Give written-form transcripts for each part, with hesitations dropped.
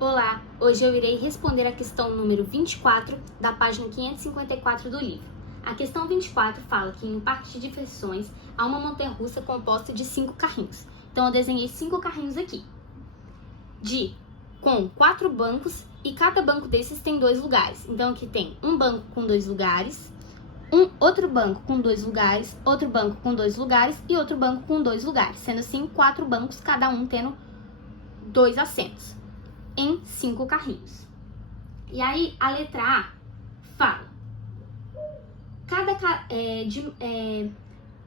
Olá, hoje eu irei responder a questão número 24 da página 554 do livro. A questão 24 fala que em um parque de diversões há uma montanha-russa composta de 5 carrinhos. Então eu desenhei 5 carrinhos aqui, com 4 bancos, e cada banco desses tem 2 lugares. Então aqui tem um banco com 2 lugares, outro banco com 2 lugares, outro banco com 2 lugares e outro banco com 2 lugares, sendo assim 4 bancos, cada um tendo 2 assentos em 5 carrinhos. E aí a letra A fala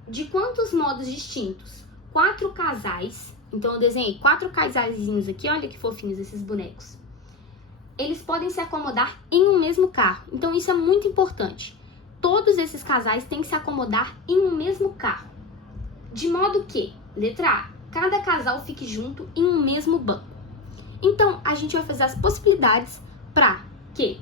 de quantos modos distintos 4 casais. Então eu desenhei 4 casaizinhos aqui, olha que fofinhos esses bonecos. Eles podem se acomodar em um mesmo carro. Então isso é muito importante. Todos esses casais têm que se acomodar em um mesmo carro. De modo que, letra A, cada casal fique junto em um mesmo banco. Então, a gente vai fazer as possibilidades para que...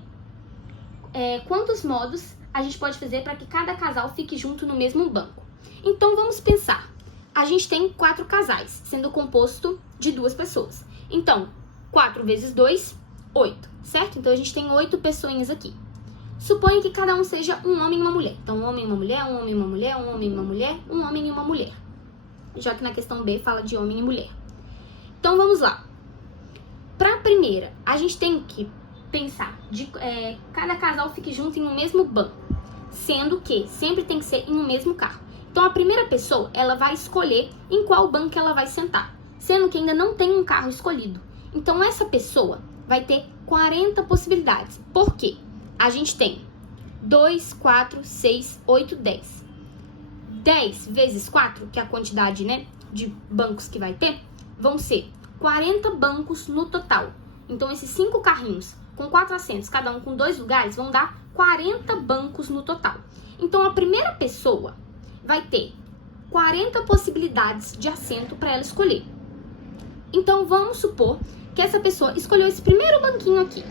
quantos modos a gente pode fazer para que cada casal fique junto no mesmo banco. Então, vamos pensar. A gente tem 4 casais, sendo composto de 2 pessoas. Então, 4 vezes 2, 8, certo? Então, a gente tem 8 pessoinhas aqui. Suponha que cada um seja um homem e uma mulher. Então, um homem e uma mulher, um homem e uma mulher, um homem e uma mulher, um homem e uma mulher. Já que na questão B fala de homem e mulher. Então, vamos lá. Para a primeira, a gente tem que pensar de cada casal fique junto em um mesmo banco, sendo que sempre tem que ser em um mesmo carro. Então, a primeira pessoa, ela vai escolher em qual banco ela vai sentar, sendo que ainda não tem um carro escolhido. Então, essa pessoa vai ter 40 possibilidades. Por quê? A gente tem 2, 4, 6, 8, 10. 10 vezes 4, que é a quantidade, de bancos que vai ter, vão ser 40 bancos no total. Então, esses 5 carrinhos com 4 assentos, cada um com 2 lugares, vão dar 40 bancos no total. Então, a primeira pessoa vai ter 40 possibilidades de assento para ela escolher. Então, vamos supor que essa pessoa escolheu esse primeiro banquinho aqui.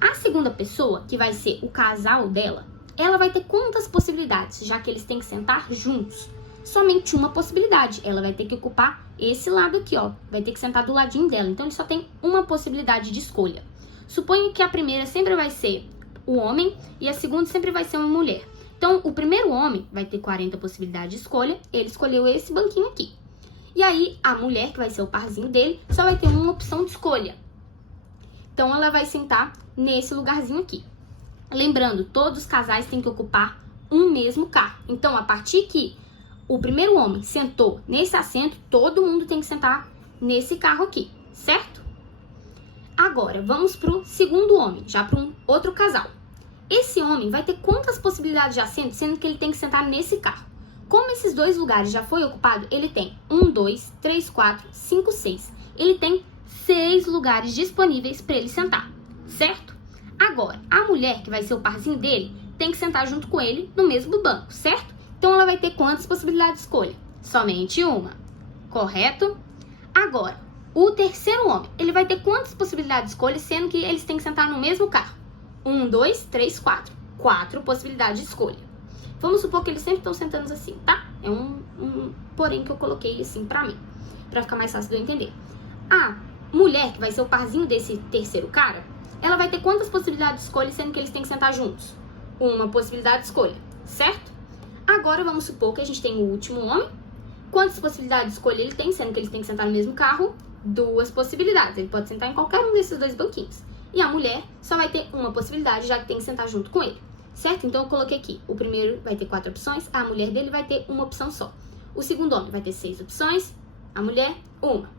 A segunda pessoa, que vai ser o casal dela, ela vai ter quantas possibilidades, já que eles têm que sentar juntos? Somente uma possibilidade. Ela vai ter que ocupar esse lado aqui, ó. Vai ter que sentar do ladinho dela. Então, ele só tem uma possibilidade de escolha. Suponha que a primeira sempre vai ser o homem e a segunda sempre vai ser uma mulher. Então, o primeiro homem vai ter 40 possibilidades de escolha. Ele escolheu esse banquinho aqui. E aí, a mulher, que vai ser o parzinho dele, só vai ter uma opção de escolha. Então, ela vai sentar nesse lugarzinho aqui. Lembrando, todos os casais têm que ocupar um mesmo carro. Então, a partir que o primeiro homem sentou nesse assento, todo mundo tem que sentar nesse carro aqui, certo? Agora, vamos para o segundo homem, já para um outro casal. Esse homem vai ter quantas possibilidades de assento, sendo que ele tem que sentar nesse carro? Como esses 2 lugares já foi ocupado, ele tem 1, 2, 3, 4, 5, 6. Ele tem 6 lugares disponíveis para ele sentar, certo? Agora, a mulher, que vai ser o parzinho dele, tem que sentar junto com ele no mesmo banco, certo? Então, ela vai ter quantas possibilidades de escolha? Somente uma, correto? Agora, o terceiro homem, ele vai ter quantas possibilidades de escolha, sendo que eles têm que sentar no mesmo carro? 1, 2, 3, 4. 4 possibilidades de escolha. Vamos supor que eles sempre estão sentando assim, tá? É um porém que eu coloquei assim pra mim, pra ficar mais fácil de eu entender. A mulher, que vai ser o parzinho desse terceiro cara, ela vai ter quantas possibilidades de escolha, sendo que eles têm que sentar juntos? Uma possibilidade de escolha, certo? Agora, vamos supor que a gente tem o último homem. Quantas possibilidades de escolha ele tem, sendo que eles têm que sentar no mesmo carro? 2 possibilidades. Ele pode sentar em qualquer um desses 2 banquinhos. E a mulher só vai ter uma possibilidade, já que tem que sentar junto com ele, certo? Então, eu coloquei aqui. O primeiro vai ter 4 opções, a mulher dele vai ter uma opção só. O segundo homem vai ter 6 opções, a mulher, uma.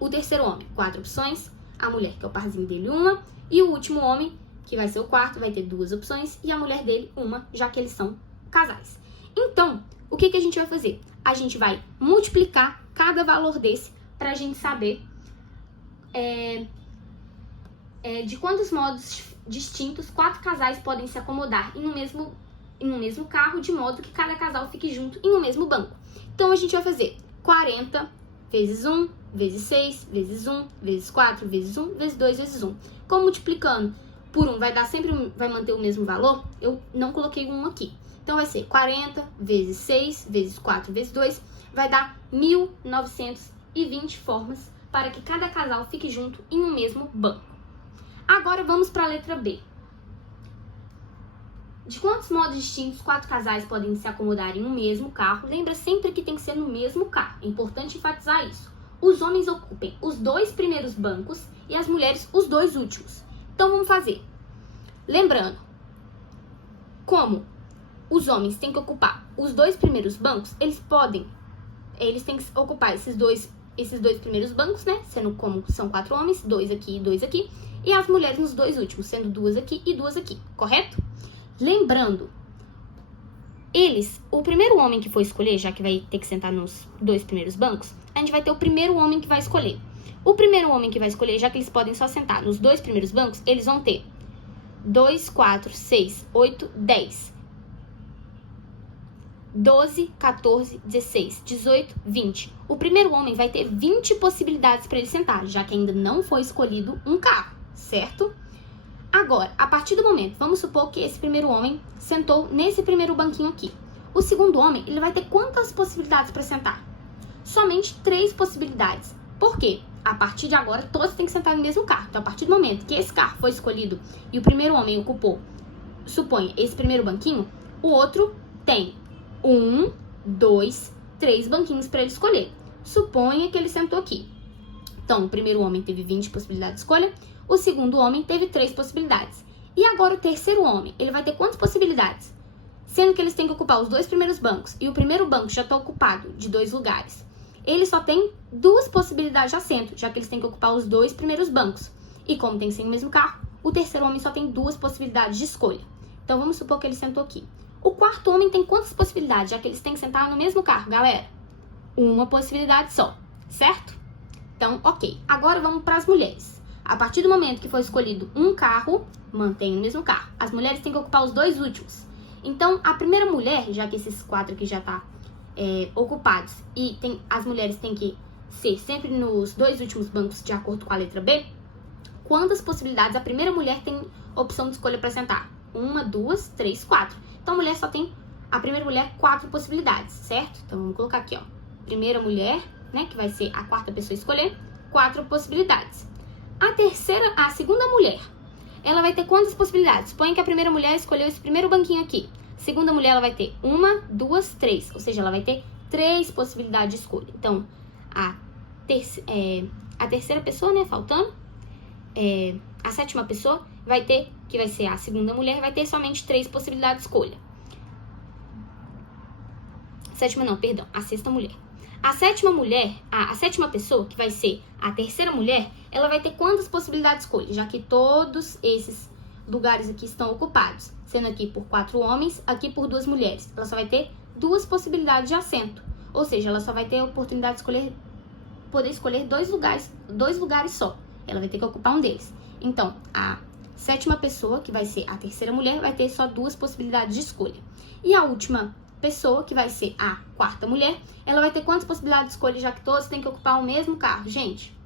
O terceiro homem, 4 opções, a mulher, que é o parzinho dele, uma. E o último homem, que vai ser o quarto, vai ter 2 opções, e a mulher dele, uma, já que eles são casais. Então, o que a gente vai fazer? A gente vai multiplicar cada valor desse para a gente saber de quantos modos distintos 4 casais podem se acomodar em um mesmo carro, de modo que cada casal fique junto em um mesmo banco. Então, a gente vai fazer 40 vezes 1, vezes 6, vezes 1, vezes 4, vezes 1, vezes 2, vezes 1. Como multiplicando por 1 vai manter o mesmo valor, eu não coloquei um aqui. Então, vai ser 40 vezes 6, vezes 4, vezes 2, vai dar 1920 formas para que cada casal fique junto em um mesmo banco. Agora vamos para a letra B. De quantos modos distintos 4 casais podem se acomodar em um mesmo carro? Lembra sempre que tem que ser no mesmo carro. É importante enfatizar isso. Os homens ocupem os 2 primeiros bancos e as mulheres os 2 últimos. Então vamos fazer. Lembrando, como os homens têm que ocupar os 2 primeiros bancos, eles têm que ocupar esses dois primeiros bancos, né? Sendo como são 4 homens, 2 aqui e 2 aqui. E as mulheres nos 2 últimos, sendo 2 aqui e 2 aqui, correto? Lembrando, o primeiro homem que for escolher, já que vai ter que sentar nos 2 primeiros bancos, a gente vai ter o primeiro homem que vai escolher. O primeiro homem que vai escolher, já que eles podem só sentar nos 2 primeiros bancos, eles vão ter 2, 4, 6, 8, 10, 12, 14, 16, 18, 20. O primeiro homem vai ter 20 possibilidades para ele sentar, já que ainda não foi escolhido um carro, certo? Agora, a partir do momento, vamos supor que esse primeiro homem sentou nesse primeiro banquinho aqui. O segundo homem, ele vai ter quantas possibilidades para sentar? Somente 3 possibilidades. Por quê? A partir de agora, todos têm que sentar no mesmo carro. Então, a partir do momento que esse carro foi escolhido e o primeiro homem ocupou, suponha, esse primeiro banquinho, o outro tem 1, 2, 3 banquinhos para ele escolher. Suponha que ele sentou aqui. Então, o primeiro homem teve 20 possibilidades de escolha, o segundo homem teve 3 possibilidades. E agora o terceiro homem, ele vai ter quantas possibilidades? Sendo que eles têm que ocupar os 2 primeiros bancos e o primeiro banco já está ocupado de 2 lugares. Ele só tem 2 possibilidades de assento, já que eles têm que ocupar os 2 primeiros bancos. E como tem que ser no mesmo carro, o terceiro homem só tem 2 possibilidades de escolha. Então vamos supor que ele sentou aqui. O quarto homem tem quantas possibilidades, já que eles têm que sentar no mesmo carro, galera? 1 possibilidade só, certo? Então, ok. Agora vamos para as mulheres. A partir do momento que foi escolhido um carro, mantém o mesmo carro. As mulheres têm que ocupar os 2 últimos. Então, a primeira mulher, já que esses 4 aqui já tá ocupados, e as mulheres têm que ser sempre nos 2 últimos bancos de acordo com a letra B, quantas possibilidades a primeira mulher tem opção de escolha para sentar? 1, 2, 3, 4. Então, a primeira mulher, 4 possibilidades, certo? Então, vamos colocar aqui, ó. Primeira mulher, né, que vai ser a 4ª pessoa a escolher, 4 possibilidades. A segunda mulher, ela vai ter quantas possibilidades? Suponha que a primeira mulher escolheu esse primeiro banquinho aqui. A segunda mulher, ela vai ter 1, 2, 3. Ou seja, ela vai ter 3 possibilidades de escolha. Então, a terceira pessoa, né, faltando, a 7ª pessoa vai ter, que vai ser a segunda mulher, vai ter somente 3 possibilidades de escolha. A 6ª mulher. A 7ª mulher, a 7ª pessoa, que vai ser a terceira mulher, ela vai ter quantas possibilidades de escolha? Já que todos esses lugares aqui estão ocupados. Sendo aqui por 4 homens, aqui por 2 mulheres. Ela só vai ter 2 possibilidades de assento. Ou seja, ela só vai ter a oportunidade de poder escolher 2 lugares só. Ela vai ter que ocupar um deles. Então, a 7ª pessoa, que vai ser a terceira mulher, vai ter só 2 possibilidades de escolha. E a última pessoa, que vai ser a 4ª mulher, ela vai ter quantas possibilidades de escolha, já que todos têm que ocupar o mesmo carro? Gente,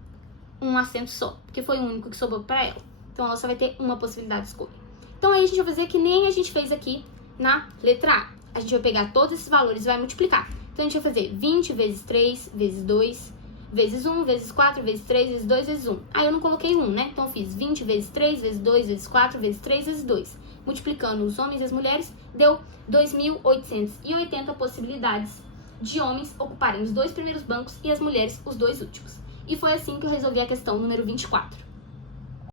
um assento só, porque foi o único que sobrou para ela. Então, ela só vai ter uma possibilidade de escolha. Então, aí a gente vai fazer que nem a gente fez aqui na letra A. A gente vai pegar todos esses valores e vai multiplicar. Então, a gente vai fazer 20 vezes 3, vezes 2, vezes 1, vezes 4, vezes 3, vezes 2, vezes 1. Aí, eu não coloquei 1, né? Então, eu fiz 20 vezes 3, vezes 2, vezes 4, vezes 3, vezes 2. Multiplicando os homens e as mulheres, deu 2.880 possibilidades de homens ocuparem os 2 primeiros bancos e as mulheres os 2 últimos. E foi assim que eu resolvi a questão número 24.